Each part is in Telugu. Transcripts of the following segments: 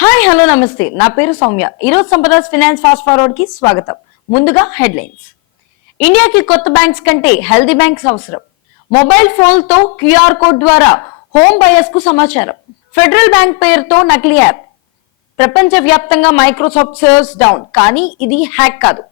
హాయ్ హలో నమస్తే. నా పేరు సౌమ్య. ఈరోజు సంపదాస్ ఫినాన్స్ ఫాస్ట్ ఫార్వర్డ్కి స్వాగతం. ముందుగా హెడ్లైన్స్. ఇండియాకి కొత్త బ్యాంక్స్ కంటే హెల్దీ బ్యాంక్స్ అవసరం. మొబైల్ ఫోన్తో క్యూఆర్ కోడ్ ద్వారా హోమ్ బయర్స్కు సమాచారం. ఫెడరల్ బ్యాంక్ పేరుతో నకిలీ యాప్. ప్రపంచ వ్యాప్తంగా మైక్రోసాఫ్ట్ సర్వ్స్ డౌన్. కానీ ఇది హ్యాక్ కాదు.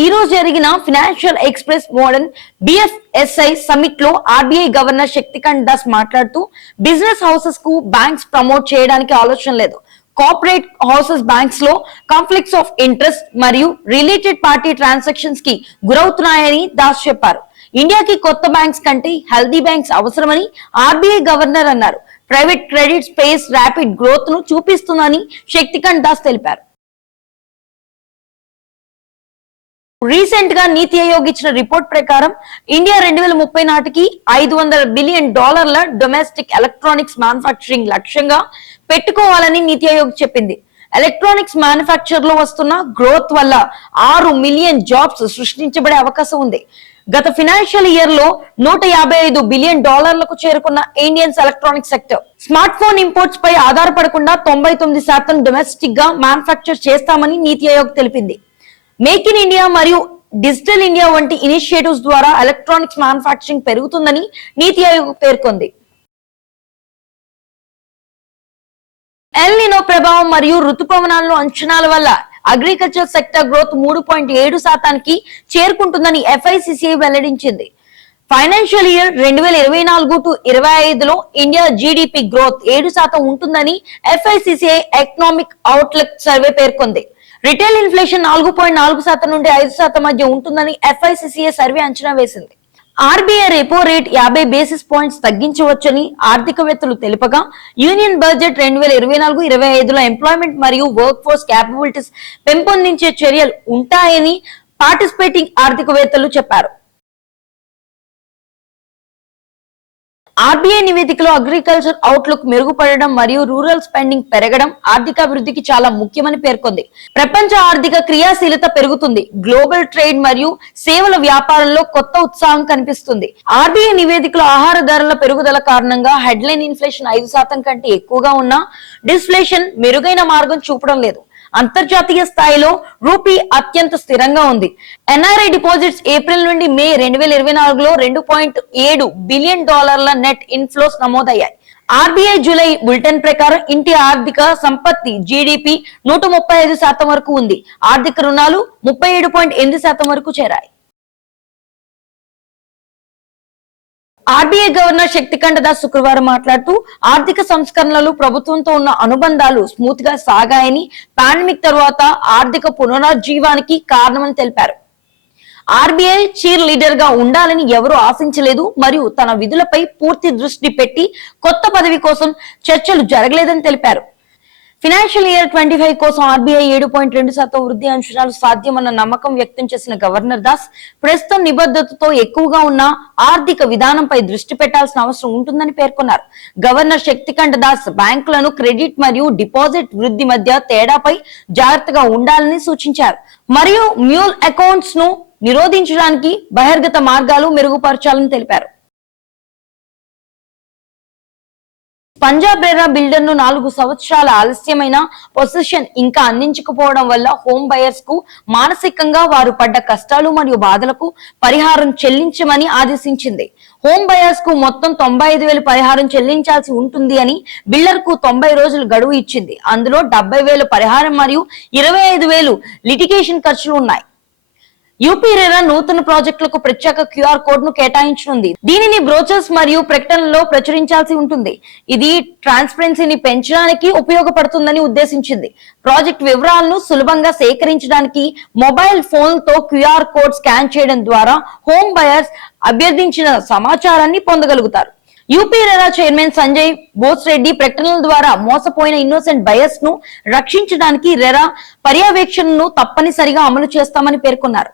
ఈ రోజు జరిగిన ఫినాన్షియల్ ఎక్స్ప్రెస్ మోడర్న్ బిఎఫ్ఎస్ఐ సమిట్లో ఆర్బీఐ గవర్నర్ శక్తికాంత్ దాస్ మాట్లాడుతూ బిజినెస్ హౌసెస్కు బ్యాంక్స్ ప్రమోట్ చేయడానికి ఆలోచన లేదు. కార్పొరేట్ హౌసెస్ బ్యాంక్స్లో కాన్ఫ్లిక్ట్స్ ఆఫ్ ఇంట్రెస్ట్ మరియు రిలేటెడ్ పార్టీ ట్రాన్సాక్షన్స్కి గురవుతున్నాయని దాస్ చెప్పారు. ఇండియాకి కొత్త బ్యాంక్స్ కంటే హెల్దీ బ్యాంక్స్ అవసరమని ఆర్బీఐ గవర్నర్ అన్నారు. ప్రైవేట్ క్రెడిట్ స్పేస్ ర్యాపిడ్ గ్రోత్ను చూపిస్తుందని శక్తికాంత్ దాస్ తెలిపారు. రీసెంట్గా నీతి ఆయోగ్ ఇచ్చిన రిపోర్ట్ ప్రకారం ఇండియా రెండు వేల ముప్పై నాటికి ఐదు వందల బిలియన్ డాలర్ల డొమెస్టిక్ ఎలక్ట్రానిక్స్ మ్యానుఫాక్చరింగ్ లక్ష్యంగా పెట్టుకోవాలని నీతి ఆయోగ్ చెప్పింది. ఎలక్ట్రానిక్స్ మ్యానుఫాక్చర్లో వస్తున్న గ్రోత్ వల్ల ఆరు మిలియన్ జాబ్స్ సృష్టించబడే అవకాశం ఉంది. గత ఫినాన్షియల్ ఇయర్లో నూట యాభై ఐదు బిలియన్ డాలర్లకు చేరుకున్న Indians electronic sector. Smart phone imports పై ఆధారపడకుండా తొంభై తొమ్మిది శాతం డొమెస్టిక్గా మ్యానుఫాక్చర్ చేస్తామని నీతి ఆయోగ్ తెలిపింది. మేక్ ఇన్ ఇండియా మరియు డిజిటల్ ఇండియా వంటి ఇనిషియేటివ్స్ ద్వారా ఎలక్ట్రానిక్స్ మ్యానుఫ్యాక్చరింగ్ పెరుగుతుందని నీతి ఆయోగ్ పేర్కొంది. ఎల్ నినో ప్రభావం మరియు ఋతుపవనాలను అంచనాల వల్ల అగ్రికల్చర్ సెక్టర్ గ్రోత్ మూడు పాయింట్ ఏడు శాతానికి చేరుకుంటుందని ఎఫ్ఐసిసిఐ వెల్లడించింది. ఫైనాన్షియల్ ఇయర్ రెండు వేల ఇరవై నాలుగు టు ఇరవై ఐదులో ఇండియా జీడిపి గ్రోత్ ఏడు శాతం ఉంటుందని ఎఫ్ఐసిసిఐ ఎకనామిక్ అవుట్లుక్ సర్వే పేర్కొంది. రిటైల్ ఇన్ఫ్లేషన్ నాలుగు పాయింట్ నాలుగు శాతం నుండి ఐదు శాతం మధ్య ఉంటుందని ఎఫ్ఐసిసిఐ సర్వే అంచనా వేసింది. ఆర్బీఐ రెపో రేట్ యాభై బేసిస్ పాయింట్స్ తగ్గించవచ్చని ఆర్థికవేత్తలు తెలుపగా యూనియన్ బడ్జెట్ రెండు వేల ఇరవై నాలుగు ఇరవై ఐదులో ఎంప్లాయ్మెంట్ మరియు వర్క్ ఫోర్స్ క్యాపబిలిటీస్ పెంపొందించే చర్యలు ఉంటాయని పార్టిసిపేటింగ్ ఆర్థికవేత్తలు చెప్పారు. ఆర్బీఐ నివేదికలో అగ్రికల్చర్ అవుట్లుక్ మెరుగుపడడం మరియు రూరల్ స్పెండింగ్ పెరగడం ఆర్థికాభివృద్ధికి చాలా ముఖ్యమని పేర్కొంది. ప్రపంచ ఆర్థిక క్రియాశీలత పెరుగుతుంది. గ్లోబల్ ట్రేడ్ మరియు సేవల వ్యాపారంలో కొత్త ఉత్సాహం కనిపిస్తుంది. ఆర్బీఐ నివేదికలో ఆహార ధరల పెరుగుదల కారణంగా హెడ్లైన్ ఇన్ఫ్లేషన్ ఐదు శాతం కంటే ఎక్కువగా ఉన్నా డిస్ఫ్లేషన్ మెరుగైన మార్గం చూపడం లేదు. అంతర్జాతీయ స్థాయిలో రూపీ అత్యంత స్థిరంగా ఉంది. ఎన్ఆర్ఐ డిపాజిట్స్ ఏప్రిల్ నుండి మే రెండు వేల ఇరవై నాలుగులో రెండు పాయింట్ ఏడు బిలియన్ డాలర్ల నెట్ ఇన్ఫ్లోస్ నమోదయ్యాయి. ఆర్బీఐ జూలై బులెటిన్ ప్రకారం ఇంటి ఆర్థిక సంపత్తి జీడిపి నూట ముప్పై ఐదు శాతం వరకు ఉంది. ఆర్థిక రుణాలు ముప్పై ఏడు పాయింట్ ఎనిమిది శాతం వరకు చేరాయి. ఆర్బీఐ గవర్నర్ శక్తికాంత దాస్ శుక్రవారం మాట్లాడుతూ ఆర్థిక సంస్కరణలు ప్రభుత్వంతో ఉన్న అనుబంధాలు స్మూత్గా సాగాయని పాండమిక్ తర్వాత ఆర్థిక పునరుజ్జీవానికి కారణమని తెలిపారు. ఆర్బీఐ చీర్ లీడర్గా ఉండాలని ఎవరూ ఆశించలేదు మరియు తన విధులపై పూర్తి దృష్టి పెట్టి కొత్త పదవి కోసం చర్చలు జరగలేదని తెలిపారు. ఫినాన్షియల్ ఇయర్ ట్వంటీ ఫైవ్ కోసం ఆర్బీఐ ఏడు పాయింట్ రెండు శాతం వృద్ధి అంచనాలు సాధ్యమన్న నమ్మకం వ్యక్తం చేసిన గవర్నర్ దాస్ ప్రస్తుతం నిబద్ధతతో ఎక్కువగా ఉన్న ఆర్థిక విధానంపై దృష్టి పెట్టాల్సిన అవసరం ఉంటుందని పేర్కొన్నారు. గవర్నర్ శక్తికంఠ దాస్ బ్యాంకులను క్రెడిట్ మరియు డిపాజిట్ వృద్ధి మధ్య తేడాపై జాగ్రత్తగా ఉండాలని సూచించారు. మరియు మ్యూల్ అకౌంట్స్ను నిరోధించడానికి బహిర్గత మార్గాలు మెరుగుపరచాలని తెలిపారు. పంజాబ్ రేరా బిల్డర్ను నాలుగు సంవత్సరాల ఆలస్యమైన పొసిషన్ ఇంకా అందించకపోవడం వల్ల హోమ్ బయర్స్కు మానసికంగా వారు పడ్డ కష్టాలు మరియు బాధలకు పరిహారం చెల్లించమని ఆదేశించింది. హోమ్ బయర్స్కు మొత్తం తొంభై ఐదు వేలు పరిహారం చెల్లించాల్సి ఉంటుంది అని బిల్డర్కు తొంభై రోజులు గడువు ఇచ్చింది. అందులో డెబ్బై వేలు పరిహారం మరియు ఇరవై ఐదు వేలు లిటిగేషన్ ఖర్చులు ఉన్నాయి. యూపీ రెరా నూతన ప్రాజెక్టులకు ప్రత్యేక క్యూఆర్ కోడ్ను కేటాయించనుంది. దీనిని బ్రోచర్స్ మరియు ప్రకటనలో ప్రచురించాల్సి ఉంటుంది. ఇది ట్రాన్స్పరెన్సీని పెంచడానికి ఉపయోగపడుతుందని ఉద్దేశించింది. ప్రాజెక్ట్ వివరాలను సులభంగా సేకరించడానికి మొబైల్ ఫోన్తో క్యూఆర్ కోడ్ స్కాన్ చేయడం ద్వారా హోమ్ బయర్స్ అభ్యర్థించిన సమాచారాన్ని పొందగలుగుతారు. UP RERA chairman Sanjay Bhoosreddy ప్రకటనల ద్వారా మోసపోయిన ఇన్నోసెంట్ బయస్ను రక్షించడానికి రెరా పర్యవేక్షణను తప్పనిసరిగా అమలు చేస్తామని పేర్కొన్నారు.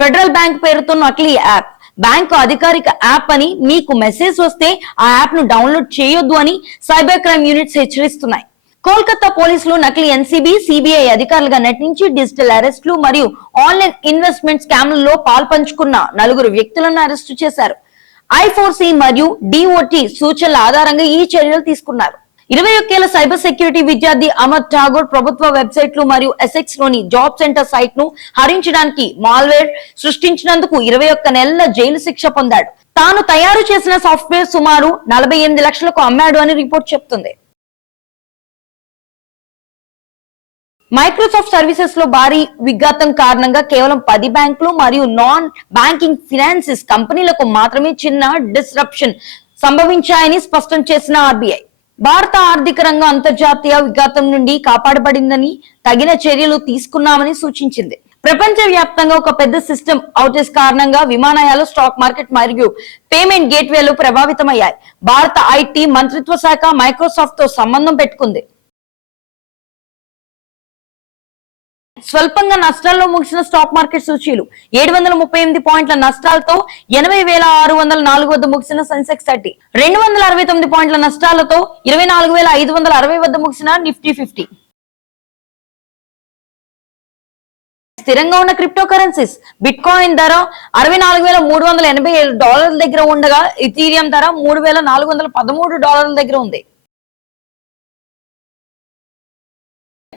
ఫెడరల్ బ్యాంక్ పేరుతో నకిలీ యాప్. బ్యాంకు అధికారిక యాప్ అని మీకు మెసేజ్ వస్తే ఆ యాప్ను డౌన్లోడ్ చేయొద్దు అని సైబర్ క్రైమ్ యూనిట్స్ హెచ్చరిస్తున్నాయి. కోల్కతా పోలీసులు నకిలీ ఎన్సీబీ సిబిఐ అధికారులుగా నటించి డిజిటల్ అరెస్టులు మరియు ఆన్లైన్ ఇన్వెస్ట్మెంట్ స్కామ్లలో పాల్పంచుకున్న నలుగురు వ్యక్తులను అరెస్టు చేశారు. ఐఫోర్సీ మరియు డిఓటి సూచనల ఆధారంగా ఈ చర్యలు తీసుకున్నారు. ఇరవై ఒక్కేళ్ళ సైబర్ సెక్యూరిటీ విద్యార్థి అమర్ ఠాగూర్ ప్రభుత్వ వెబ్సైట్లు మరియు ఎస్ఎక్స్లోని జాబ్ సెంటర్ సైట్ను హరించడానికి మాల్వేర్ సృష్టించినందుకు ఇరవై ఒక్క నెలల జైలు శిక్ష పొందాడు. తాను తయారు చేసిన సాఫ్ట్వేర్ సుమారు నలభై ఎనిమిది లక్షలకు అమ్మాడు అని రిపోర్ట్ చెప్తుంది. మైక్రోసాఫ్ట్ సర్వీసెస్లో భారీ విఘాతం కారణంగా కేవలం పది బ్యాంకులు మరియు నాన్ బ్యాంకింగ్ ఫినాన్సెస్ కంపెనీలకు మాత్రమే చిన్న డిస్రప్షన్ సంభవించాయని స్పష్టం చేసిన ఆర్బీఐ. భారత ఆర్థిక రంగం అంతర్జాతీయ విఘాతం నుండి కాపాడబడిందని తగిన చర్యలు తీసుకున్నామని సూచించింది. ప్రపంచ వ్యాప్తంగా ఒక పెద్ద సిస్టమ్ అవుటేజ్ కారణంగా విమానయాలు స్టాక్ మార్కెట్ మరియు పేమెంట్ గేట్వేలు ప్రభావితమయ్యాయి. భారత ఐటీ మంత్రిత్వ శాఖ మైక్రోసాఫ్ట్తో సంబంధం పెట్టుకుంది. స్వల్పంగా నష్టాల్లో ముగిసిన స్టాక్ మార్కెట్ సూచీలు. ఏడు వందల ముప్పై ఎనిమిది పాయింట్ల నష్టాలతో ఎనభై వేల ఆరు వందల నాలుగు వద్ద ముగిసిన సెన్సెక్స్ థర్టీ. రెండు వందల అరవై తొమ్మిది పాయింట్ల నష్టాలతో ఇరవై నాలుగు వేల ఐదు వందల అరవై వద్ద ముగిసిన నిఫ్టీ ఫిఫ్టీ. స్థిరంగా ఉన్న క్రిప్టో కరెన్సీస్ బిట్ కాయిన్ ధర అరవై నాలుగు వేల మూడు వందల ఎనభై ఏడు డాలర్ల దగ్గర ఉండగా ఇథీరియం ధర మూడు వేల నాలుగు వందల పదమూడు డాలర్ల దగ్గర ఉంది.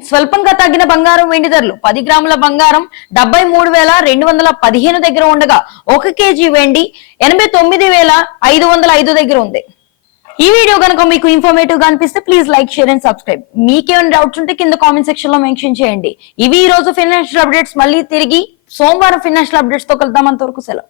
స్వల్పంగా తగ్గిన బంగారం వెండి ధరలు పది గ్రాముల బంగారం డెబ్బై మూడు వేల రెండు వందల పదిహేను దగ్గర ఉండగా ఒక కేజీ వెండి ఎనభై తొమ్మిది వేల ఐదు వందల ఐదు దగ్గర ఉంది. ఈ వీడియో కనుక మీకు ఇన్ఫర్మేటివ్గా అనిపిస్తే please like share and subscribe మీకేమైనా డౌట్స్ ఉంటే కింద కామెంట్ సెక్షన్లో మెన్షన్ చేయండి. ఇవి ఈ రోజు ఫైనాన్షియల్ అప్డేట్స్ మళ్ళీ తిరిగి సోమవారం ఫైనాన్షియల్ అప్డేట్స్తో కలుద్దాం అంతవరకు సెలవు.